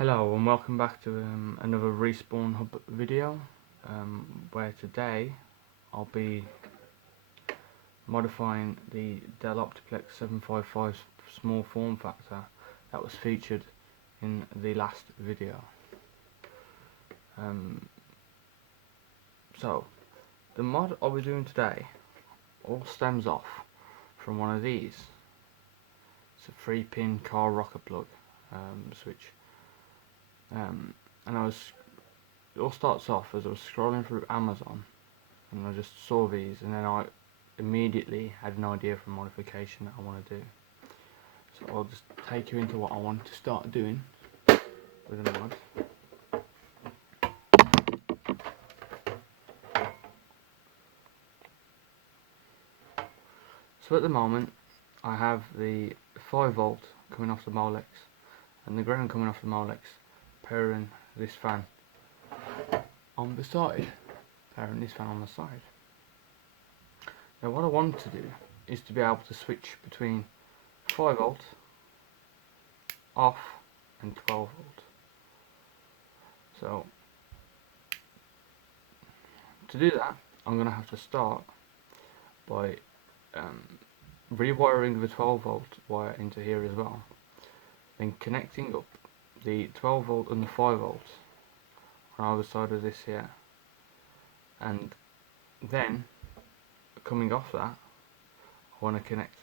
Hello and welcome back to another Respawn Hub video, where today I'll be modifying the Dell Optiplex 755 small form factor that was featured in the last video. So the mod I'll be doing today all stems off from one of these. It's a 3-pin Karl rocker plug switch. And it all starts off as I was scrolling through Amazon and I just saw these, and then I immediately had an idea for a modification that I want to do. So I'll just take you into what I want to start doing with the mod. So at the moment I have the 5-volt coming off the Molex and the ground coming off the Molex, powering this fan on the side, powering this fan on the side. Now what I want to do is to be able to switch between 5-volt, off, and 12-volt. So to do that I'm going to have to start by rewiring the 12-volt wire into here as well, then connecting up the 12-volt and the 5-volt on either side of this here, and then coming off that I want to connect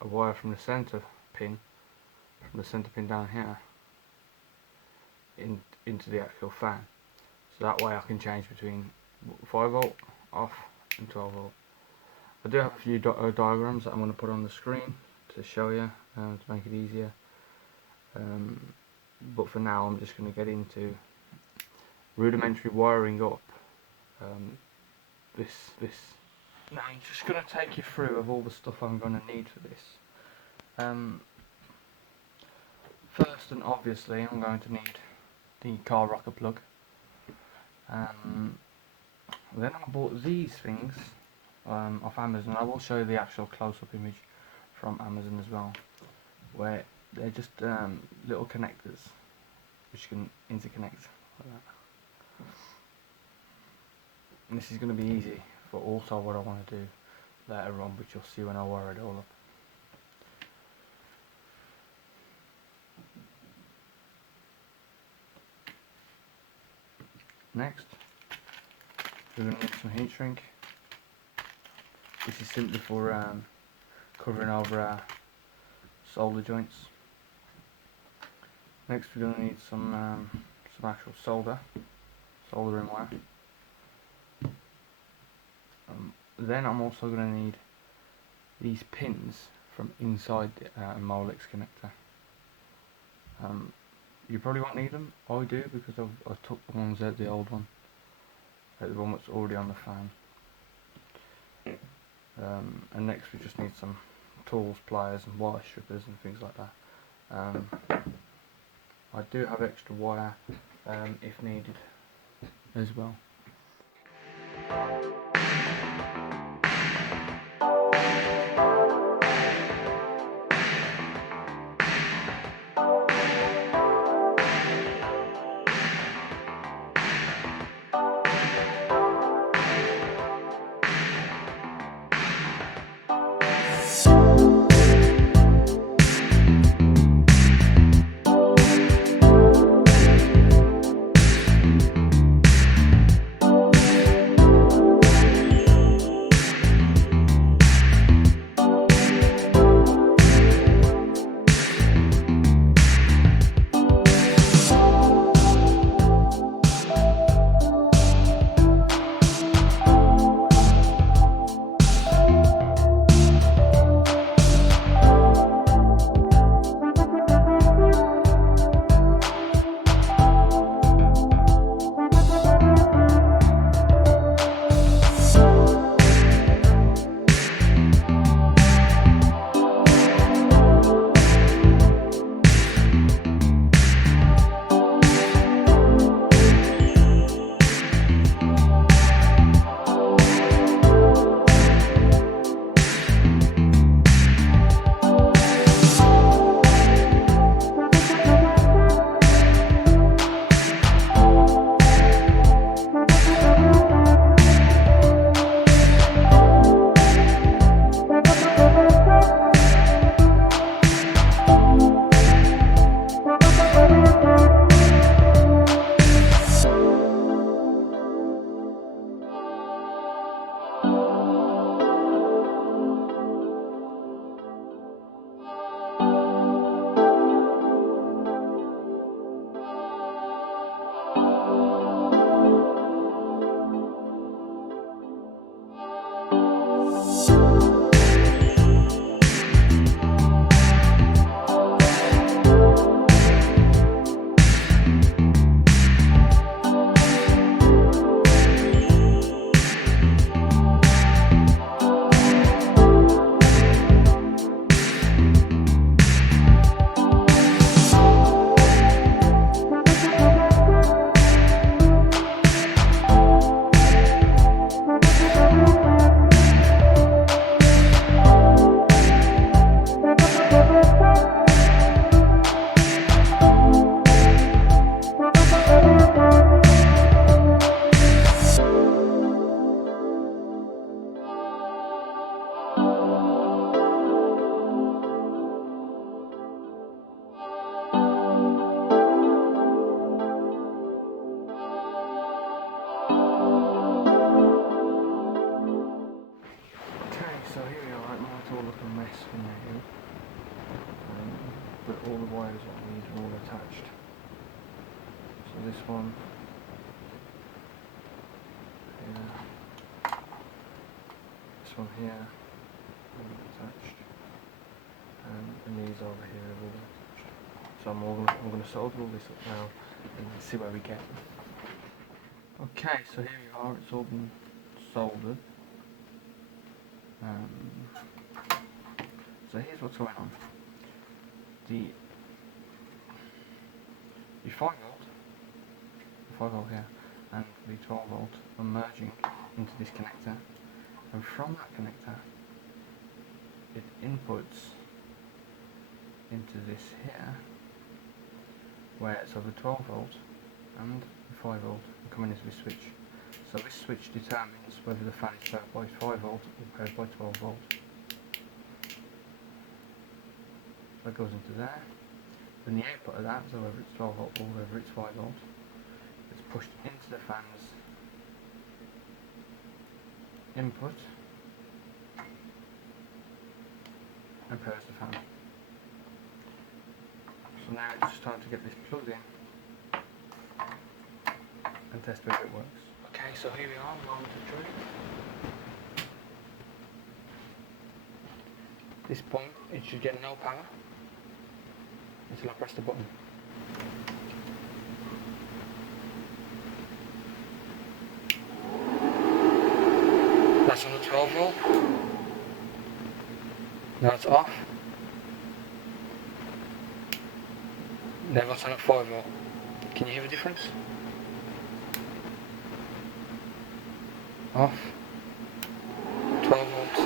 a wire from the center pin down here into the actual fan, so that way I can change between 5-volt, off, and 12-volt. I do have a few diagrams that I'm going to put on the screen to show you to make it easier. But for now I'm just going to get into rudimentary wiring up this. Now I'm just going to take you through of all the stuff I'm going to need for this. First and obviously I'm going to need the Karl rocker plug. Then I bought these things off Amazon. I will show you the actual close-up image from Amazon as well, where they're just little connectors which can interconnect like that. And this is going to be easy for also what I want to do later on, which you'll see when I wire it all up. Next, we're going to need some heat shrink. This is simply for covering over our solder joints. Next we're going to need some actual soldering wire. Then I'm also going to need these pins from inside the Molex connector. You probably won't need them. I do, because I took the ones out, the old one, the one that's already on the fan. And next we just need some tools, pliers and wire strippers and things like that. I do have extra wire if needed as well. now, but all the wires on these are all attached. So this one here, this one here, all attached, and these over here are all attached. So I'm going to solder all this up now and see where we get. Okay, so here we are, it's all been soldered. So here's what's going on. The 5 volt here, and the 12 volt are merging into this connector, and from that connector it inputs into this here, where so the 12 volt and the 5 volt are coming into this switch. So this switch determines whether the fan is powered by 5 volt or powered by 12 volt. That goes into there. Then the output of that, so whether it's 12 volt or whether it's 5 volt, is pushed into the fan's input and powers the fan. So now it's just time to get this plugged in and test whether it works. Okay, so here we are, moment of truth. This point, it should get no power until I press the button. That's on the 12 volt. Now it's off. Now it's on at 5 volt. Can you hear the difference? Off. 12 volts.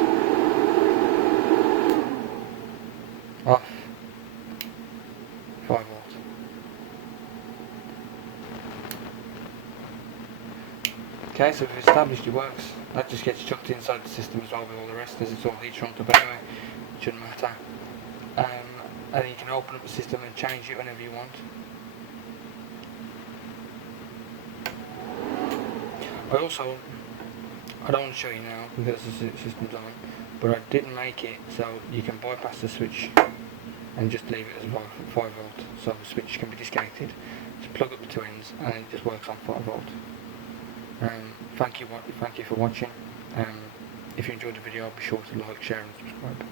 Off. 5 volts. Okay, so we've established it works. That just gets chucked inside the system as well with all the rest, as it's all heat shrunk up anyway. It shouldn't matter. And then you can open up the system and change it whenever you want. I don't want to show you now because the system's on, but I did make it so you can bypass the switch and just leave it as 5 volt, so the switch can be disconnected. Just plug up the two ends and it just works on 5 volt. Thank you for watching. If you enjoyed the video, be sure to like, share and subscribe.